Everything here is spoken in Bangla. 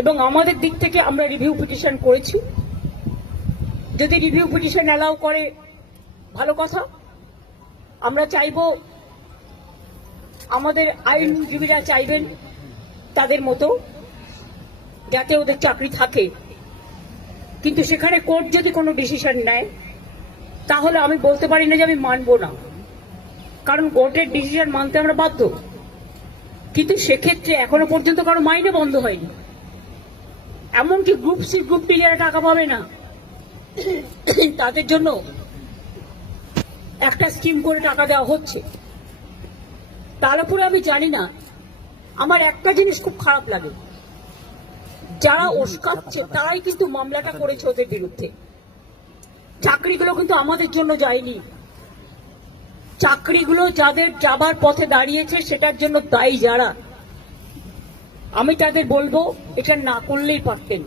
এবং আমাদের দিক থেকে আমরা রিভিউ পিটিশন করেছি। যদি রিভিউ পিটিশন অ্যালাউ করে ভালো কথা। আমরা চাইব, আমাদের আইনজীবীরা চাইবেন তাদের মতো যাতে ওদের চাকরি থাকে, কিন্তু সেখানে কোর্ট যদি কোনো ডিসিশন নেয় তাহলে আমি বলতে পারি না যে আমি মানব না, কারণ কোর্টের ডিসিশন মানতে আমরা বাধ্য। কিন্তু সেক্ষেত্রে এখনো পর্যন্ত কারো মাইনে বন্ধ হয়নি, এমনকি গ্রুপ সি গ্রুপ ডি যারা টাকা পাবে না তাদের জন্য একটা স্কিম করে টাকা দেওয়া হচ্ছে। তার উপরে আমি জানি না, আমার একটা জিনিস খুব খারাপ লাগে, যারা উস্কাচ্ছে তারাই কিন্তু মামলাটা করেছে ওদের বিরুদ্ধে। চাকরিগুলো কিন্তু আমাদের জন্য যায়নি, চাকরিগুলো যাদের যাবার পথে দাঁড়িয়েছে সেটার জন্য দায়ী যারা, আমি তাদের বলবো এটা না করলেই পারতেন।